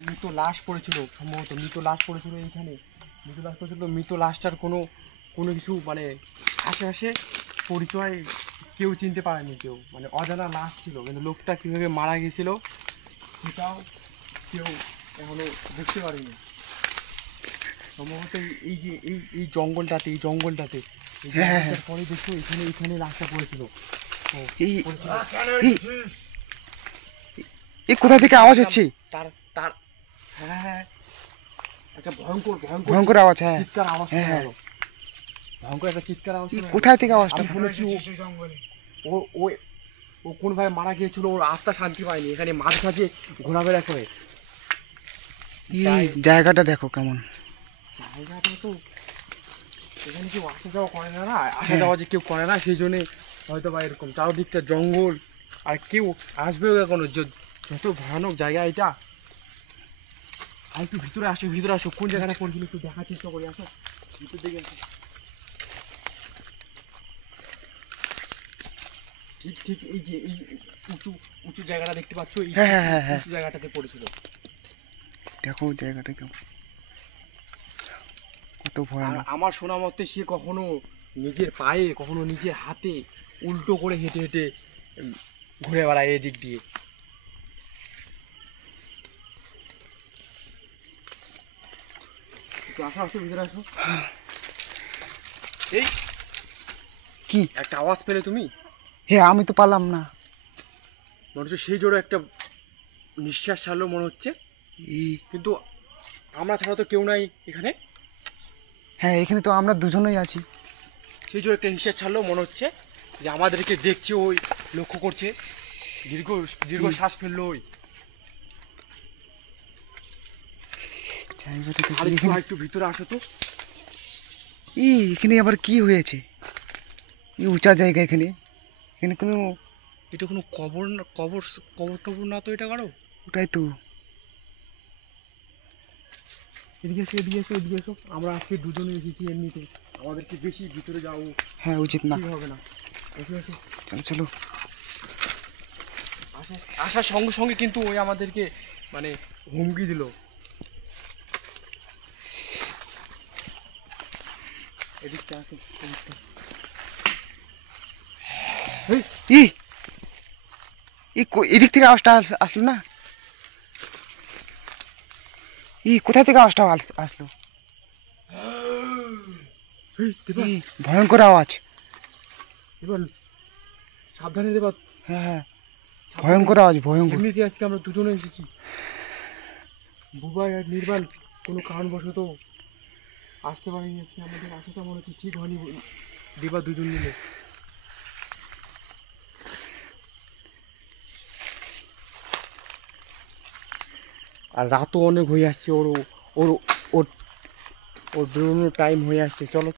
মৃত লাশ পড়েছিল, সম্ভবত মৃত লাশ পড়েছিল এইখানে। মৃত লাশ পড়েছিল, মৃত লাশটার কোনো কোনো কিছু মানে আশেপাশে পরিচয় কেউ চিনতে পারেনি, কেউ মানে অজানা লাশ ছিল, কিন্তু লোকটা কীভাবে মারা গিয়েছিল সেটাও কেউ এখনো বুঝতে পারেনি। সম্ভবত এই যে এই জঙ্গলটাতে পরে দেখো এখানে এখানে লাশটা পড়েছিল। এই কোথা থেকে আওয়াজ হচ্ছে? তার তার হ্যাঁ হ্যাঁ, একটা ভয়ঙ্কর ভয়ঙ্কর ভয়ঙ্কর আওয়াজ। হ্যাঁ, চিৎকার আওয়াজ শোনা গেল, ভয়ঙ্কর একটা চিৎকার আওয়াজ শোনা গেল। কোথায় থেকে আওয়াজটা? আমি শুনেছি ও ও ও কোনভাবে মারা গিয়েছিল, ওর আত্মা শান্তি পায়নি, এখানে মাঝে সাঝে ঘোরাফেরা করে। এই জায়গাটা দেখো কেমন। জায়গাটা তো এখানে কেউ আসা যাওয়া করে না, আসা যাওয়া যে কেউ করে না, সেই জন্যে হয়তো বা এরকম চারদিকটা জঙ্গল, আর কেউ আসবেও এখনো। যত ভয়ানক জায়গা এটা। আর একটু ভিতরে আসো, ভিতরে আসো, কোন জায়গাটা পড়ছিল একটু দেখার চেষ্টা করি, আসো ভিতর দিকে আসো। ঠিক ঠিক এই যে এই উঁচু উঁচু জায়গাটা দেখতে পাচ্ছ, এই উঁচু জায়গাটাতে পড়েছিল। দেখো জায়গাটা কেমন, কত ভয়ানক। আমার শোনা মতে সে কখনো নিজের পায়ে, কখনো নিজের হাতে উল্টো করে হেঁটে হেঁটে ঘুরে বেড়ায় এদিক দিয়ে। আসো আসো, ভিতরে আসো। এই কি একটা আওয়াজ পেলে তুমি? হ্যাঁ, আমি তো পারলাম না। মনে হচ্ছে সেই জোরে একটা নিঃশ্বাস ছাড়লো মনে হচ্ছে, কিন্তু আমরা ছাড়া তো কেউ নাই এখানে। হ্যাঁ, এখানে তো আমরা দুজনেই আছি। সেই জোরে একটা নিঃশ্বাস ছাড়লো, মনে হচ্ছে যে আমাদেরকে দেখছে, ওই লক্ষ্য করছে, দীর্ঘ দীর্ঘ শ্বাস ফেললো ওই। জায়গাটা একটু ভিতরে আসো তো। এখানে আবার কি হয়েছে? এই উঁচা জায়গা, এখানে এখানে কোনো, এটা কোনো কবর না, কবর কবর টবর না তো এটা কারো? ওটাই তো। এদিকে এসো, এদিকে এসো, এদিকে এসো। আমরা আজকে দুজনে এসেছি এমনিতে, আমাদেরকে বেশি ভিতরে যাও হ্যাঁ, উচিত না। ঠিক হবে না। এসো এসো, চলো চলো। আসার সঙ্গে সঙ্গে কিন্তু ওই আমাদেরকে মানে হুমকি দিল। এদিকটা আসো, এদিকটা। এদিক থেকে আওয়াজটা আসলো না? কোথা থেকে আওয়াজটা আসলো? ভয়ঙ্কর আওয়াজ। এবার সাবধানে দেবা। হ্যাঁ হ্যাঁ, ভয়ঙ্কর আওয়াজ, ভয়ঙ্কর। এমনিতে আজকে আমরা দুজনে এসেছি, বুবাই আর নির্বাণ কোনো কারণবশত আসতে পারিনি আজকে। আমাদের আসাটা মনে হচ্ছে ঠিক হয়নি, দিবা দুজন মিলে। আর রাতও অনেক হয়ে আসছে, ওর ওর ওর ওর বেরোনোর টাইম হয়ে আসছে। চলো।